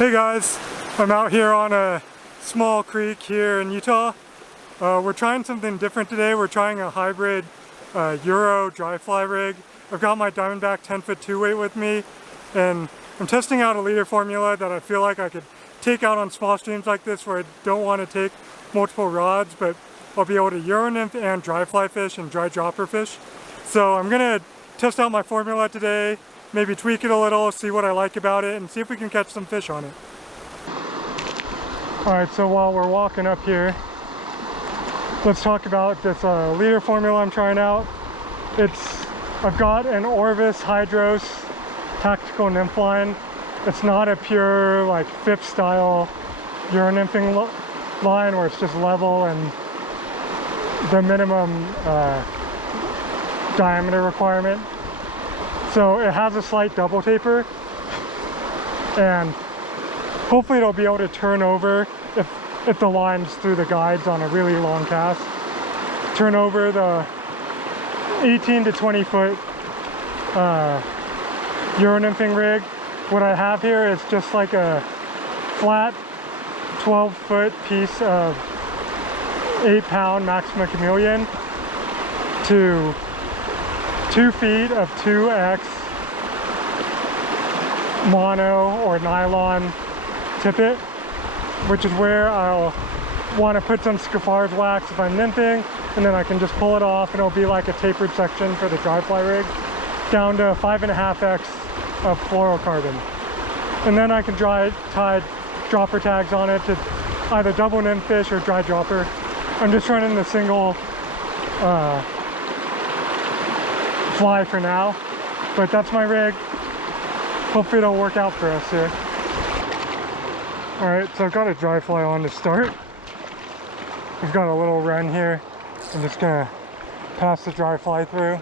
Hey guys, I'm out here on a small creek here in Utah. We're trying something different today. We're trying a hybrid Euro dry fly rig. I've got my Diamondback 10-foot 2-weight with me, and I'm testing out a leader formula that I feel like I could take out on small streams like this where I don't want to take multiple rods, but I'll be able to Euro nymph and dry fly fish and dry dropper fish. So I'm gonna test out my formula today, maybe tweak it a little, see what I like about it, and see if we can catch some fish on it. Alright, so while we're walking up here, let's talk about this leader formula I'm trying out. I've got an Orvis Hydros tactical nymph line. It's not a pure like FIP style Euro nymphing line where it's just level and the minimum diameter requirement. So it has a slight double taper, and hopefully it'll be able to turn over if the line's through the guides on a really long cast. Turn over the 18 to 20 foot Euro nymphing rig. What I have here is just like a flat 12-foot piece of 8-pound Maxima Chameleon to 2 feet of 2X mono or nylon tippet, which is where I'll want to put some Skafar's wax if I'm nymphing, and then I can just pull it off and it'll be like a tapered section for the dry fly rig, down to 5.5X of fluorocarbon. And then I can tie dropper tags on it to either double nymph fish or dry dropper. I'm just running the single fly for now, but that's my rig. Hopefully it'll work out for us here. Alright, so I've got a dry fly on to start. We've got a little run here. I'm just gonna pass the dry fly through.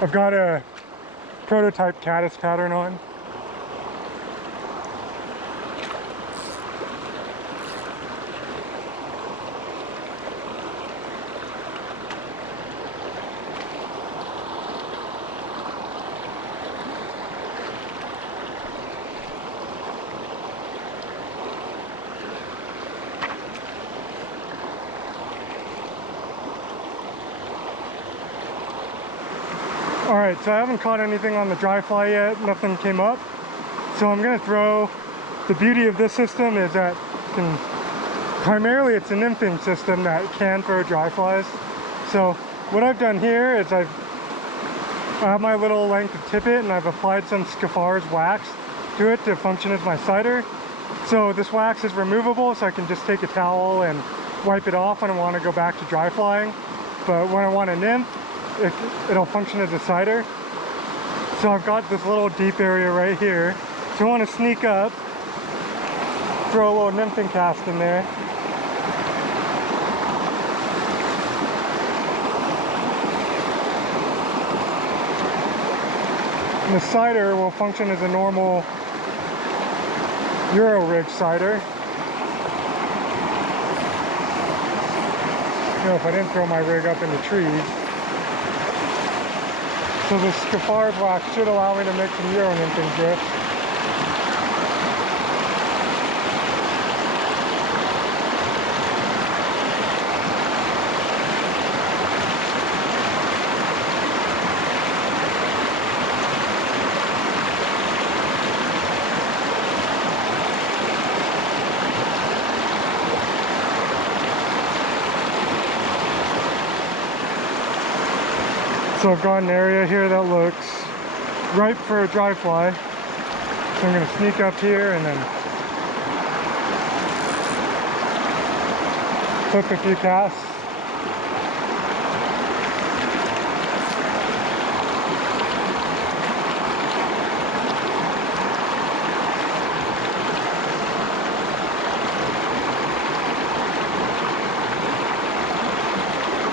I've got a Protoype Caddis pattern on. Alright, so I haven't caught anything on the dry fly yet, nothing came up. So I'm going to throw, the beauty of this system is that primarily it's a nymphing system that can throw dry flies. So what I've done here is I have my little length of tippet and I've applied some Skafar's wax to it to function as my cider. So this wax is removable, so I can just take a towel and wipe it off when I want to go back to dry flying. But when I want to nymph, it'll function as a cider. So I've got this little deep area right here. So I want to sneak up, throw a little nymphing cast in there. And the cider will function as a normal Euro rig cider. You know, if I didn't throw my rig up in the trees. So this Skafar's wax should allow me to make some Euro nymphing drifts. So I've got an area here that looks ripe for a dry fly. So I'm going to sneak up here and then hook a few casts.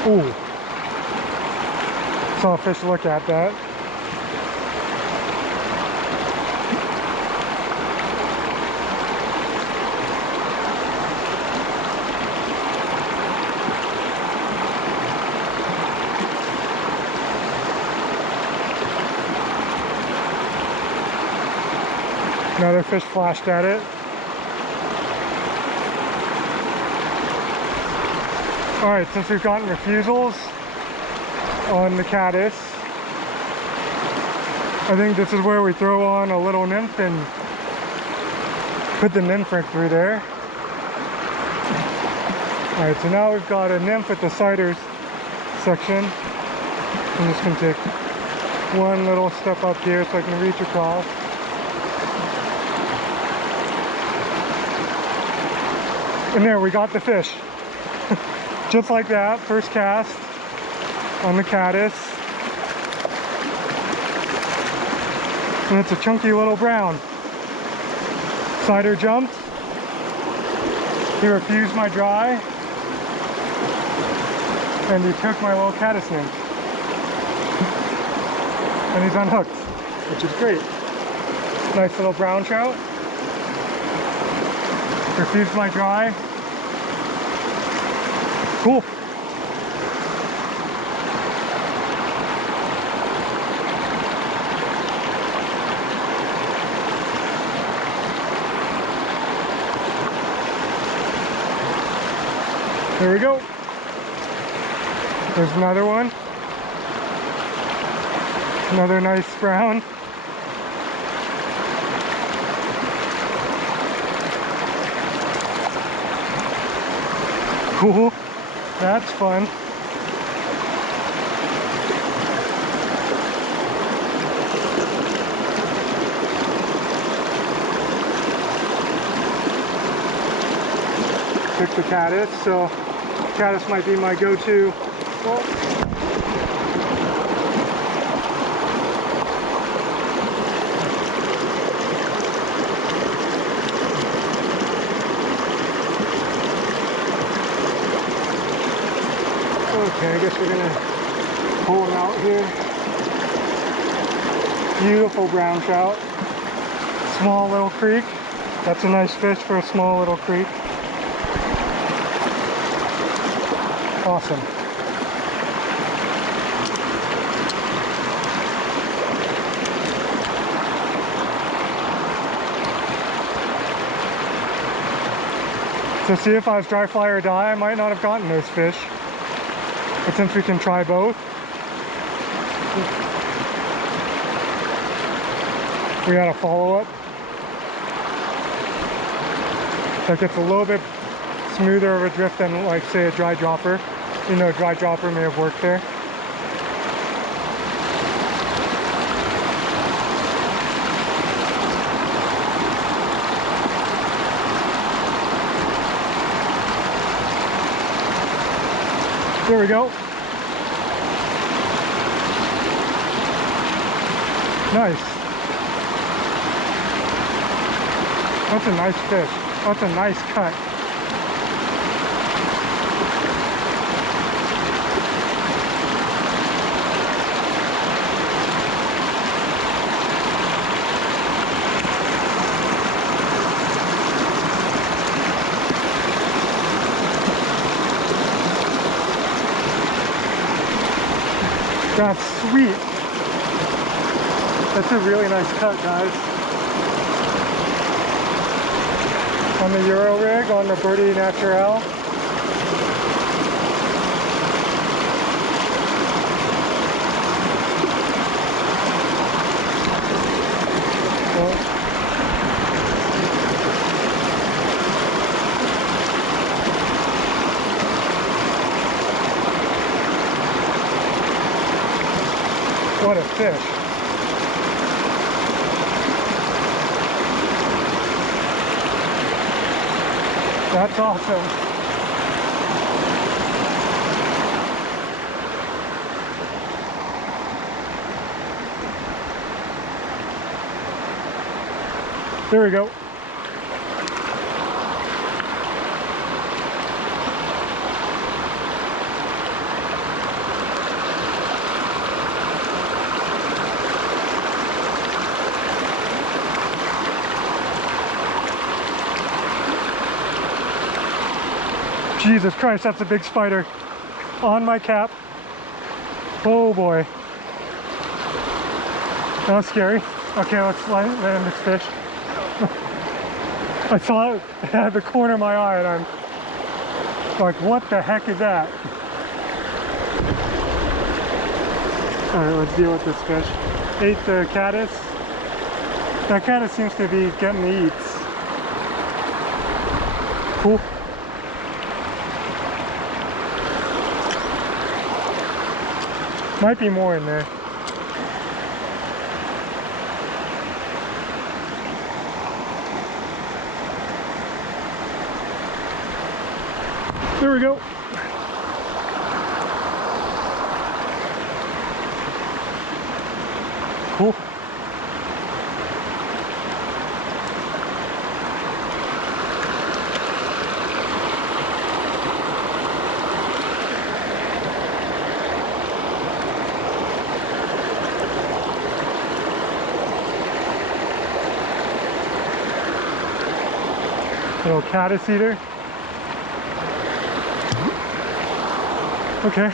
Ooh. Saw a fish look at that. Another fish flashed at it. Alright, since we've gotten refusals on the Caddis, I think this is where we throw on a little nymph and put the nymph right through there. Alright, so now we've got a nymph at the ciders section. I'm just going to take one little step up here so I can reach across. And there, we got the fish. Just like that, first cast on the Caddis. And it's a chunky little brown. Cider jumped. He refused my dry. And he took my little Caddis nymph. And he's unhooked, which is great. Nice little brown trout. Refused my dry. Cool. There we go. There's another one. Another nice brown. Cool. That's fun. Pick the Caddis, so Caddis might be my go-to. Okay, I guess we're gonna pull him out here. Beautiful brown trout. Small little creek. That's a nice fish for a small little creek. Awesome. So see, if I was dry fly or die, I might not have gotten those fish. But since we can try both, we got a follow-up. That gets a little bit smoother of a drift than, like, say, a dry dropper. You know, a dry dropper may have worked there. There we go. Nice. That's a nice fish. That's a nice cut. That's sweet. That's a really nice cut, guys. On the Euro rig, on the Birdie Naturel. What a fish. That's awesome. There we go. Jesus Christ, that's a big spider on my cap. Oh boy. That was scary. Okay, let's land this fish. I saw it at the corner of my eye and I'm like, what the heck is that? Alright, let's deal with this fish. Ate the caddis. That caddis seems to be getting the eats. Cool. Might be more in there. There we go. Cool. Little caddis eater. Okay.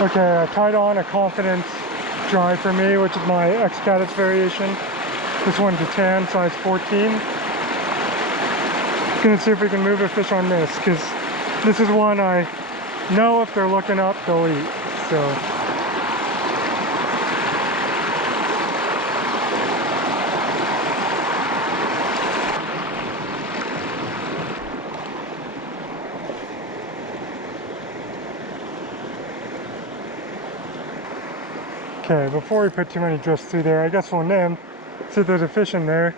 Okay, I tied on a confidence dry for me, which is my Caddis variation. This one's a tan, size 14. Gonna see if we can move a fish on this, because this is one I know if they're looking up, they'll eat. So. Okay, before we put too many drifts through there, I guess we'll nymph, see if there's a fish in there.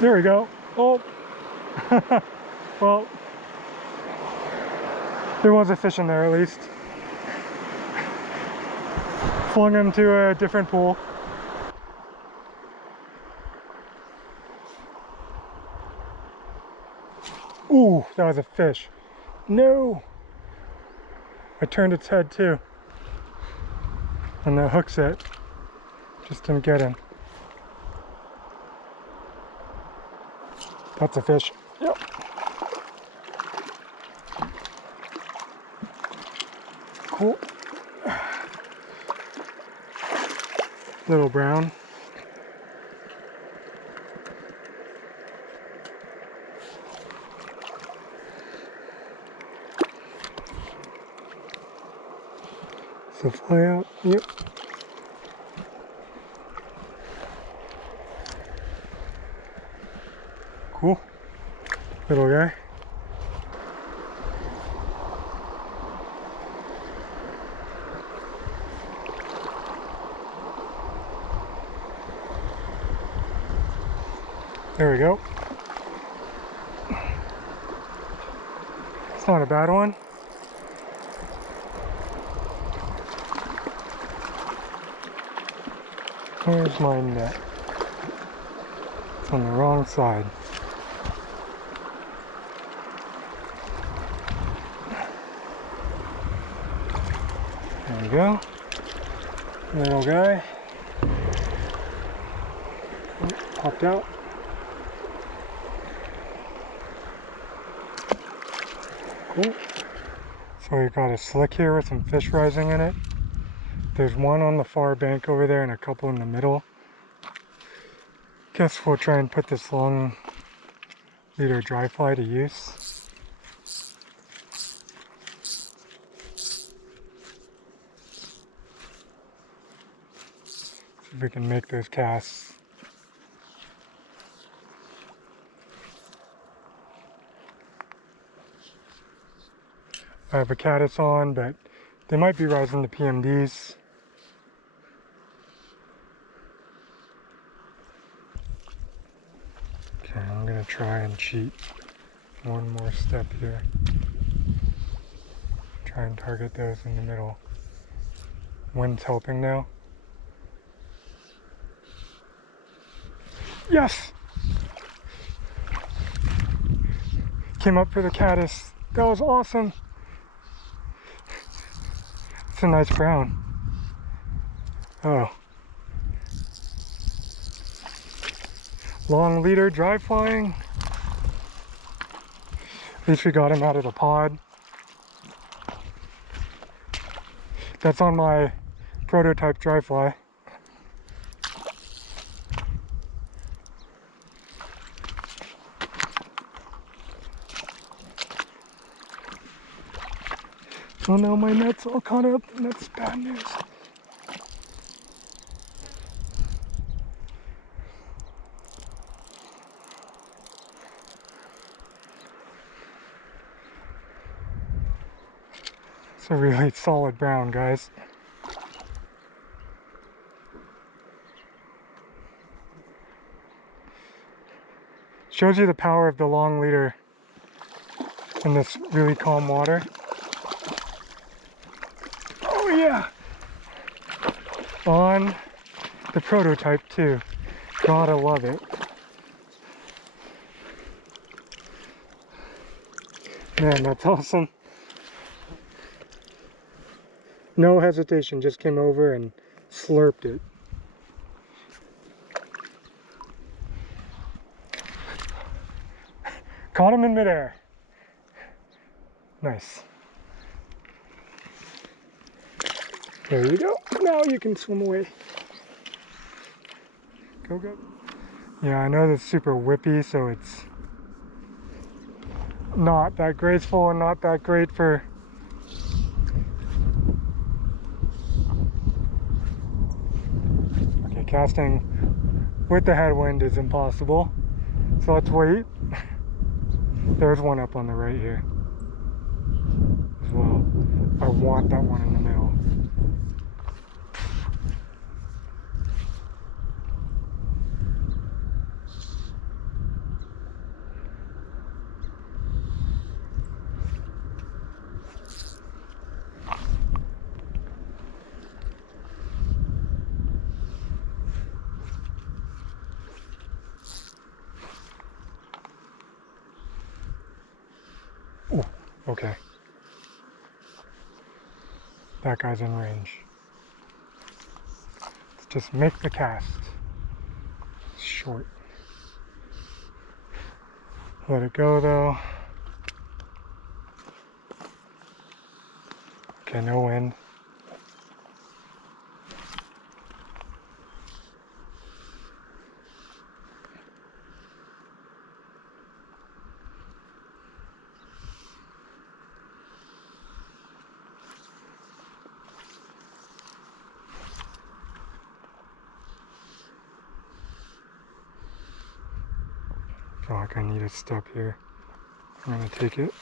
There we go. Oh, well, there was a fish in there at least. Flung him to a different pool. Ooh, that was a fish. No! I turned its head too. And that hook set just didn't get him. That's a fish. Yep. Cool. Little brown. So fly out. Yep. Cool. Little guy. There we go. It's not a bad one. Where's my net? It's on the wrong side. There we go. Little guy. Oh, popped out. Cool. So we've got a slick here with some fish rising in it. There's one on the far bank over there and a couple in the middle. Guess we'll try and put this long leader dry fly to use. See if we can make those casts. I have a Caddis on, but they might be rising to PMDs. Okay, I'm gonna try and cheat one more step here. Try and target those in the middle. Wind's helping now. Yes! Came up for the caddis. That was awesome. It's a nice brown. Oh. Long leader, dry flying. At least we got him out of the pod. That's on my Protoype dry fly. Oh no, my net's all caught up, and that's bad news. It's a really solid brown, guys. Shows you the power of the long leader in this really calm water. Oh yeah! On the Protoype too. Gotta love it. Man, that's awesome. No hesitation, just came over and slurped it. Caught him in midair. Nice. There you go. Now you can swim away. Go, go. Yeah, I know that's super whippy, so it's not that graceful and not that great for casting with the headwind is impossible. So let's wait. There's one up on the right here as well. I want that one in the middle. Oh, okay. That guy's in range. Let's just make the cast. It's short. Let it go though. Okay, no wind. I feel like I need a step here. I'm gonna take it.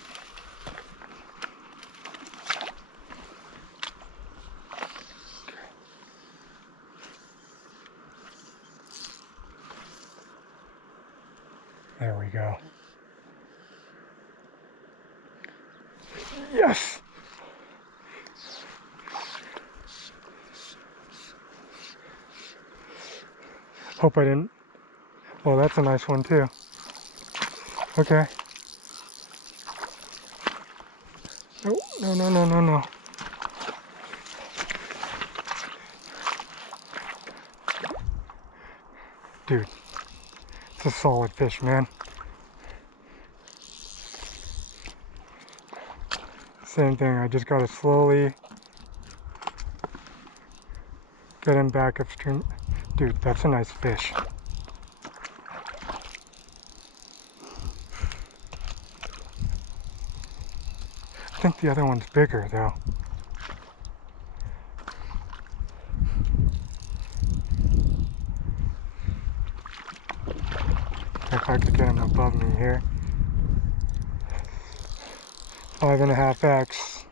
There we go. Yes! Hope I didn't. Well, that's a nice one too. Okay. Oh, no, no, no, no, no. Dude, it's a solid fish, man. Same thing, I just gotta slowly get him back upstream. Dude, that's a nice fish. I think the other one's bigger though. If I could get him above me here. 5.5x.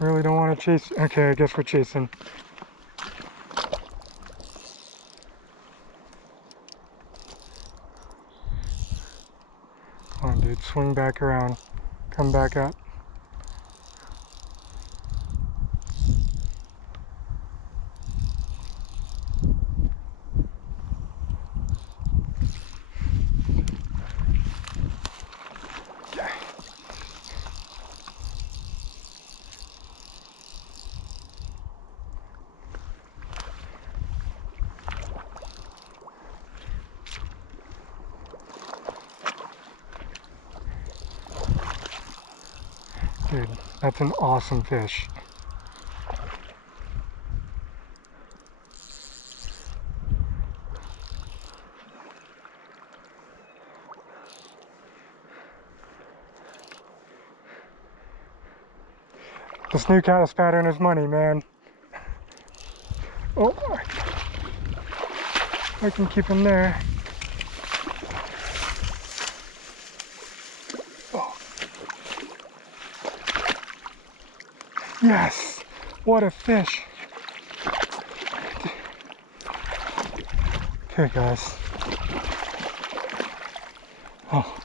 Really don't want to chase. Okay, I guess we're chasing. Come on, dude, swing back around. come back up. Dude, that's an awesome fish. This new caddis pattern is money, man. Oh, I can keep him there. Oh. Yes! What a fish! Okay, guys. Oh,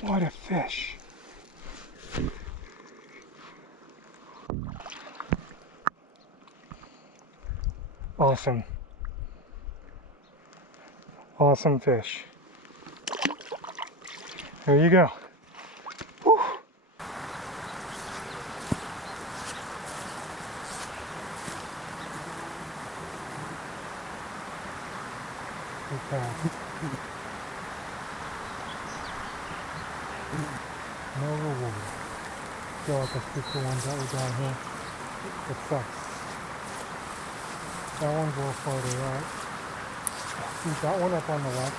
what a fish! Awesome. Awesome fish. There you go. Whew. Okay. No reward. I feel like I skipped the ones that were down here. It sucks. That one's a little farther out. See that one up on the left.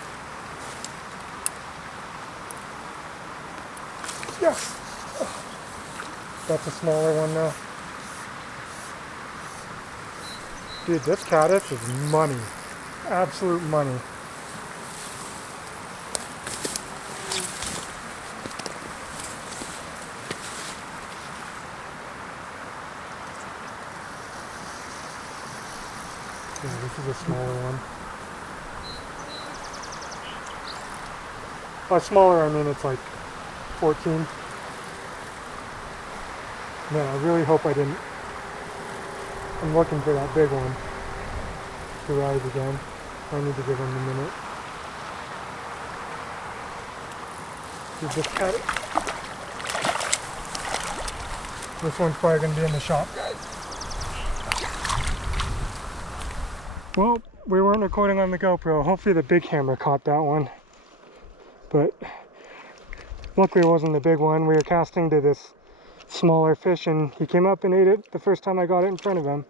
Yes! That's a smaller one now. Dude, this caddis is money. Absolute money. Yeah, this is a smaller one. By smaller, I mean it's like 14. Man, I really hope I didn't. I'm looking for that big one to rise again. I need to give him a minute. Dude, this caddis. This one's probably going to be in the shop, guys. Well, we weren't recording on the GoPro. Hopefully the big camera caught that one. But luckily it wasn't the big one. We were casting to this smaller fish and he came up and ate it the first time I got it in front of him.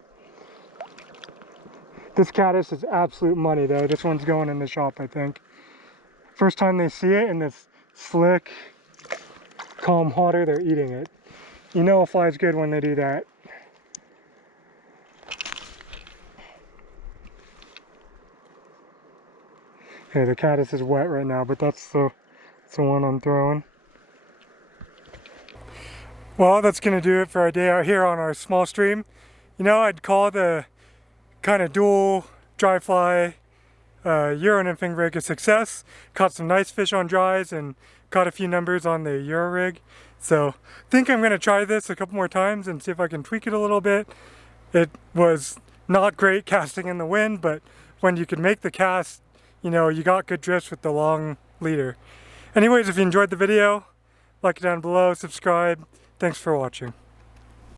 This caddis is absolute money though. This one's going in the shop, I think. First time they see it in this slick, calm water, they're eating it. You know a fly's good when they do that. Okay, the caddis is wet right now, but that's the one I'm throwing. Well, that's going to do it for our day out here on our small stream. You know, I'd call the kind of dual dry fly Euro Nymphing rig a success. Caught some nice fish on dries and caught a few numbers on the Euro rig. So I think I'm going to try this a couple more times and see if I can tweak it a little bit. It was not great casting in the wind, but when you could make the cast, you know, you got good drifts with the long leader. Anyways, if you enjoyed the video, like it down below, subscribe. Thanks for watching.